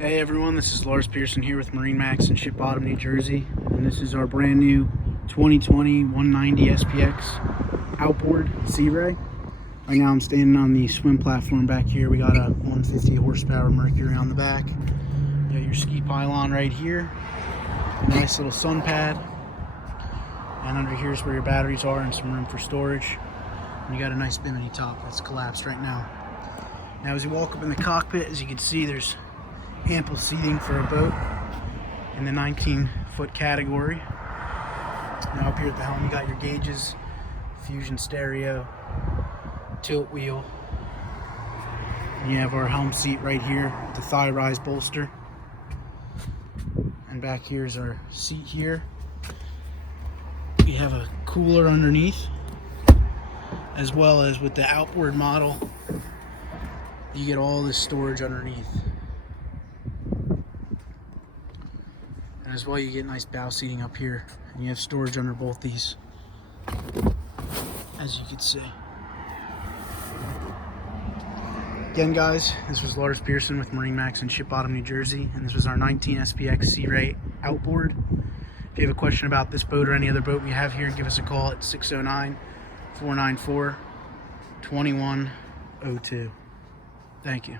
Hey everyone, this is Lars Pearson here with MarineMax in Ship Bottom, New Jersey, and this is our brand new 2020 190 SPX Outboard Sea Ray. Right now I'm standing on the swim platform back here. We got a 150 horsepower Mercury on the back. You got your ski pylon right here, a nice little sun pad, and under here is where your batteries are and some room for storage. And you got a nice bimini top that's collapsed right now. Now as you walk up in the cockpit, as you can see, there's ample seating for a boat in the 19-foot category. Now up here at the helm, you got your gauges, fusion stereo, tilt wheel. And you have our helm seat right here, the thigh rise bolster. And back here is our seat here. We have a cooler underneath, as well as with the Outboard model, you get all this storage underneath. And as well, you get nice bow seating up here, and you have storage under both these, as you can see. Again, guys, this was Lars Pearson with MarineMax in Ship Bottom, New Jersey, and this was our 19 SPX Sea Ray Outboard. If you have a question about this boat or any other boat we have here, give us a call at 609-494-2102. Thank you.